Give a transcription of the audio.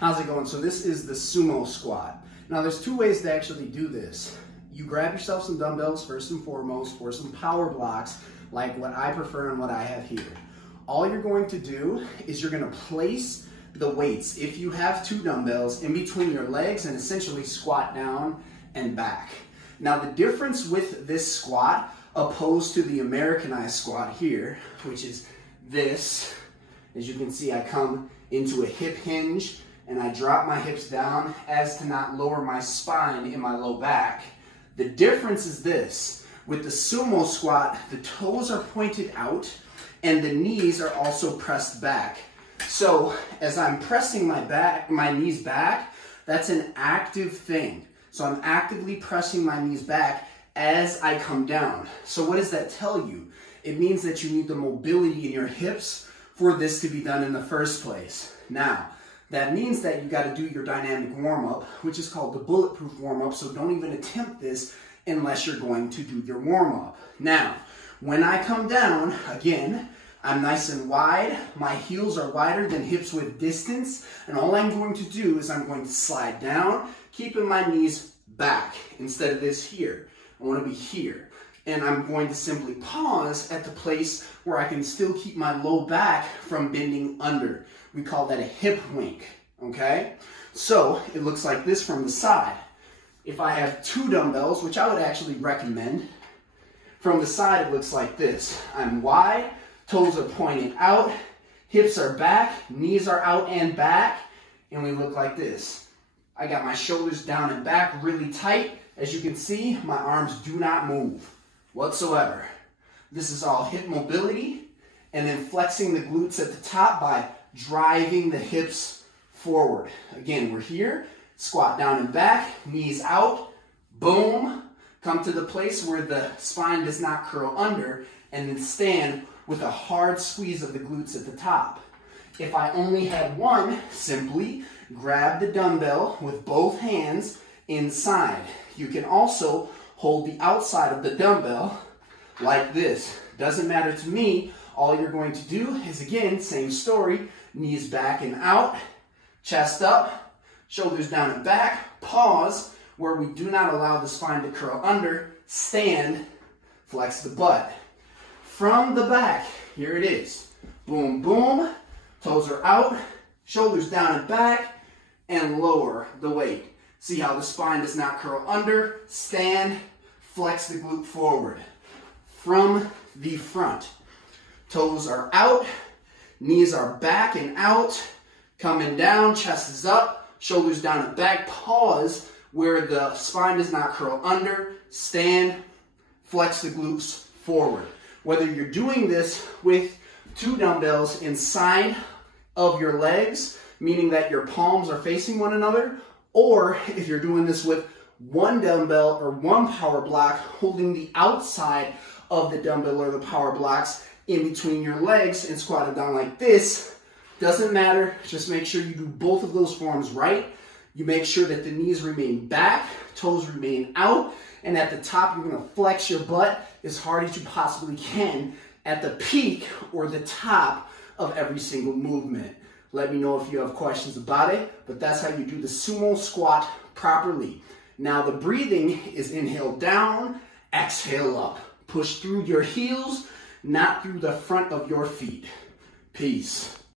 How's it going? So this is the sumo squat. Now there's two ways to actually do this. You grab yourself some dumbbells first and foremost, or some power blocks like what I prefer and what I have here. All you're going to do is you're going to place the weights, if you have two dumbbells, in between your legs and essentially squat down and back. Now the difference with this squat opposed to the Americanized squat here, which is this, as you can see, I come into a hip hinge and I drop my hips down as to not lower my spine in my low back. The difference is this: with the sumo squat, the toes are pointed out and the knees are also pressed back. So as I'm pressing my knees back, that's an active thing. So I'm actively pressing my knees back as I come down. So what does that tell you? It means that you need the mobility in your hips for this to be done in the first place. Now, that means that you got to do your dynamic warm-up, which is called the bulletproof warm-up, so don't even attempt this unless you're going to do your warm-up. Now, when I come down, again, I'm nice and wide, my heels are wider than hips width distance, and all I'm going to do is I'm going to slide down, keeping my knees back instead of this here. I want to be here. And I'm going to simply pause at the place where I can still keep my low back from bending under. We call that a hip wink, okay? So it looks like this from the side. If I have two dumbbells, which I would actually recommend, from the side it looks like this. I'm wide, toes are pointing out, hips are back, knees are out and back, and we look like this. I got my shoulders down and back really tight. As you can see, my arms do not move whatsoever. This is all hip mobility, and then flexing the glutes at the top by driving the hips forward. Again, we're here, squat down and back, knees out, boom, come to the place where the spine does not curl under, and then stand with a hard squeeze of the glutes at the top. If I only had one, simply grab the dumbbell with both hands inside. You can also hold the outside of the dumbbell like this. Doesn't matter to me. All you're going to do is, again, same story, knees back and out, chest up, shoulders down and back, pause where we do not allow the spine to curl under, stand, flex the butt. From the back, here it is. Boom, boom, toes are out, shoulders down and back, and lower the weight. See how the spine does not curl under, stand, flex the glute forward. From the front, toes are out, knees are back and out, coming down, chest is up, shoulders down and back, pause where the spine does not curl under, stand, flex the glutes forward. Whether you're doing this with two dumbbells inside of your legs, meaning that your palms are facing one another, or if you're doing this with one dumbbell or one power block holding the outside of the dumbbell or the power blocks in between your legs and squatted down like this, doesn't matter. Just make sure you do both of those forms right. You make sure that the knees remain back, toes remain out, and at the top you're going to flex your butt as hard as you possibly can at the peak or the top of every single movement. Let me know if you have questions about it, but that's how you do the sumo squat properly. Now the breathing is inhale down, exhale up. Push through your heels, not through the front of your feet. Peace.